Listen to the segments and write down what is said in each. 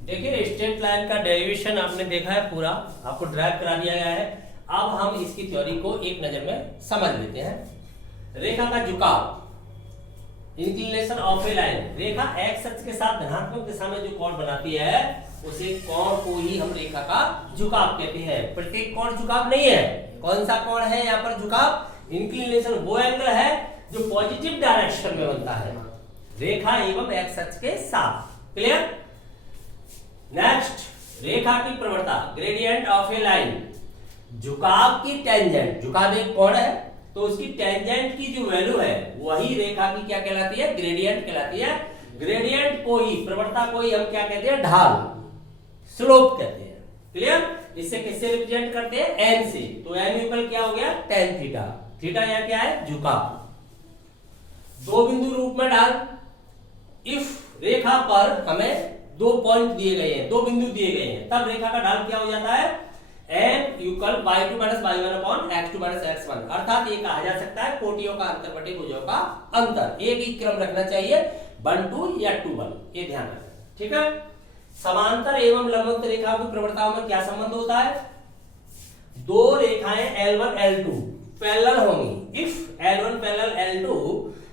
देखिए straight line का derivation आपने देखा है, पूरा आपको ड्राइव करा दिया गया है। अब हम इसकी थ्योरी को एक नजर में समझ लेते हैं। रेखा का झुकाव, inclination of A line, Rekha x अक्ष के साथ धनात्मक दिशा में जो कोण बनाती है उसे कोण को ही हम रेखा का झुकाव कहते हैं। प्रत्येक कोण झुकाव नहीं है। कौन सा कोण है यहाँ पर झुकाव? इंक्लिनेशन वो एंगल है जो पॉजिटिव डायरेक्शन में बनता है रेखा एवं एक्स अक्ष के साथ। क्लियर? नेक्स्ट, रेखा की प्रवणता, ग्रेडियंट ऑफ ए लाइन, झुकाव की टेंजेंट, झुकाव एक कोण है तो उसकी टेंजेंट की जो वैल्यू है वही रेखा की क्या कहलाती है? ग्रेडियंट कहलाती है। ग्रेडियंट को ही, प्रवणता को ही हम क्या कहते हैं? ढाल, स्लोप कहते हैं। क्लियर? इससे किससे रिप्रेजेंट करते हैं? एन से। तो एन इक्वल क्या हो गया? Tan theta. थीटा यहाँ क्या है? झुकाव। दो बिंदु रूप में ढाल, इफ रेखा पर हमें दो पॉइंट दिए गए हैं, दो बिंदु दिए गए हैं, तब रेखा का ढाल क्या हो जाता है? n equal y2 minus y1 upon x2 minus x1। अर्थात ये कहा जा सकता है कोटियों का अंतर बटे भुजों का अंतर। एक ही क्रम रखना चाहिए, 1-2 या 2-1, ये ध्यान रखना। ठीक है? समांतर एवं लंबवत रेखाओं की प्रवणताओं में क्या संबंध होता है? दो रेखाएं L1 L2 पैरेलल होंगी, if L1 parallel L2,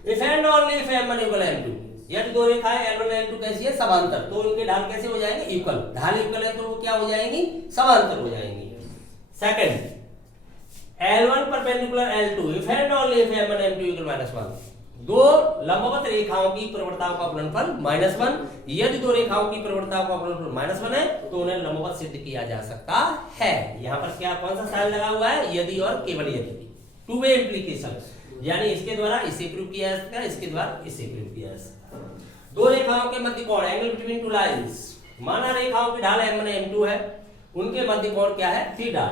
if and only if M1 equal M2। यदि दो रेखाएं L1 L2 कैसी है? समांतर, तो उनके ढाल कैसे हो जाएंगे? इक्वल। ढाल इक्वल है तो वो क्या हो जाएंगी? समांतर हो जाएंगी। Second, L1 perpendicular L2, if and only if M1 M2 equal -1। दो लंबवत रेखाओं की प्रवणताओं का गुणनफल -1। यदि दो रेखाओं की प्रवणताओं का गुणनफल -1 है तो उन्हें लंबवत सिद्ध किया जा सकता है। यहाँ पर क्या, कौन सा साइन लगा हुआ है? यदि और केवल यदि। टू वे इम्प्लीकेशन, यानी इसके द्वारा इसे प्रूव किया जा सकता है, इसके द्वारा इसे प्रूव किया जा सकता है। दो रेखाओं के मध्य कोण, एंगल बिटवीन टू लाइंस, माना रेखाओं की ढाल M1 M2 है, उनके मध्य कोण क्या है? थीटा।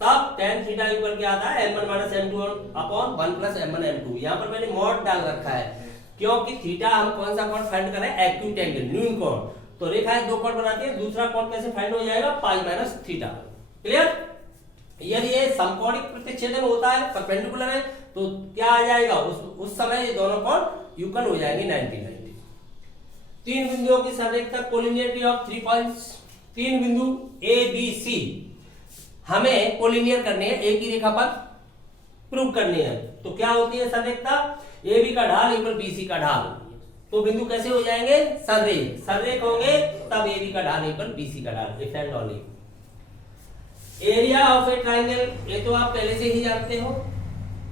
तब tan थीटा इक्वल क्या आता है? M1 minus M2 upon 1 plus M1 M2। यहाँ पर मैंने मॉड डाल रखा है क्योंकि थीटा हम कौन सा कोण फाइंड कर रहे हैं? एक्यूट एंगल, न्यून कोण। तो रेखाएं दो कोण बनाती है, दूसरा कोण कैसे फाइंड हो जाएगा? Pi minus theta. क्लियर? यदि ये समकोणिक प्रतिच्छेदन होता है, परपेंडिकुलर है, तो क्या आ जाएगा? उस समय ये दोनों कोण युगल हो जाएंगे 90-90। तीन बिंदुओं की संरेखता, कोलिनियरिटी ऑफ 3 पॉइंट्स, तीन बिंदु ए बी सी हमें कोलिनियर करने हैं, एक ही रेखा पर प्रूव करनी है। तो क्या होती है संरेखता? ए बी का ढाल इक्वल बी सी का ढाल। तो बिंदु कैसे हो जाएंगे? संरेख। संरेख होंगे तब ए बी का ढाल इक्वल बी सी का ढाल, if and only. Area of A triangle, ये तो आप पहले से ही जानते हो।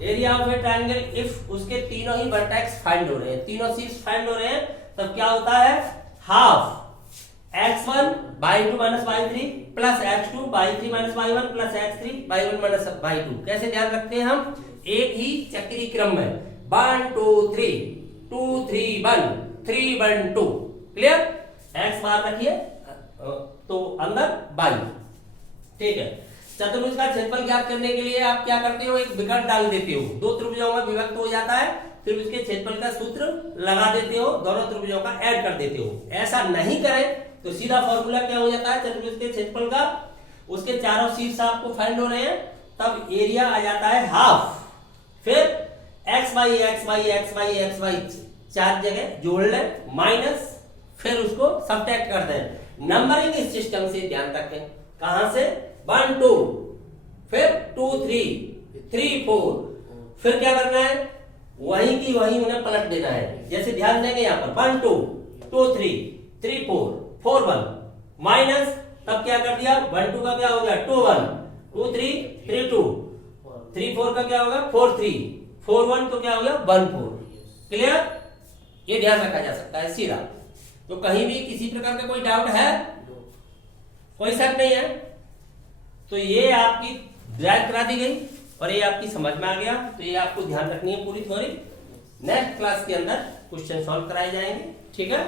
Area of A triangle if उसके तीनों ही वर्टेक्स फाइंड हो रहे हैं, तीनों शीर्ष फाइंड हो रहे हैं, तब क्या होता है? Half x1 by 2 minus y3 plus x2 by 3 minus y1 plus x3 by 1 minus y2। कैसे ध्यान रखते हैं हम? एक ही चक्रीय क्रम में 1 2 3 2 3 1 3 1 2। क्लियर? x बार रखिए तो अंदर y। ठीक है? चतुर्भुज का क्षेत्रफल ज्ञात करने के लिए आप क्या करते हो? एक विकर्ण डाल देते हो, दो त्रिभुजों में विभक्त हो जाता है, फिर उसके क्षेत्रफल का सूत्र लगा देते हो, दोनों त्रिभुजों का ऐड कर देते हो। ऐसा नहीं करें तो सीधा फॉर्मूला क्या हो जाता है चतुर्भुज के क्षेत्रफल का? उसके चारों शीर्ष आपको फाइंड हो रहे हैं, तब एरिया आ जाता है हाफ, फिर x y x y x y x y चार जगह जोड़ लें, माइनस, फिर उसको सब्ट्रैक्ट कर दें। नंबरिंग इस सिस्टम से ध्यान रखें, कहां से? 1 2, फिर 2 3 3 4, फिर क्या करना है? वहीं की वहीं उन्हें पलट देना है। जैसे ध्यान देंगे यहाँ पर 1 2 2 3 3 4 4 1 माइनस, तब क्या कर दिया? 1 2 का क्या हो गया? 2 1 2 3 3 2 3 4 का क्या होगा? 4 3 4 1 तो क्या हो गया? 1 4। क्लियर? ये ध्यान रखा जा सकता है सीधा। तो कहीं भी किसी प्रकार का कोई डाउट है? कोई शक नहीं है? तो ये आपकी ड्राइव करा दी गई और ये आपकी समझ में आ गया। तो ये आपको ध्यान रखनी है पूरी थ्योरी। नेक्स्ट क्लास के अंदर क्वेश्चन सॉल्व कराए जाएंगे। ठीक है?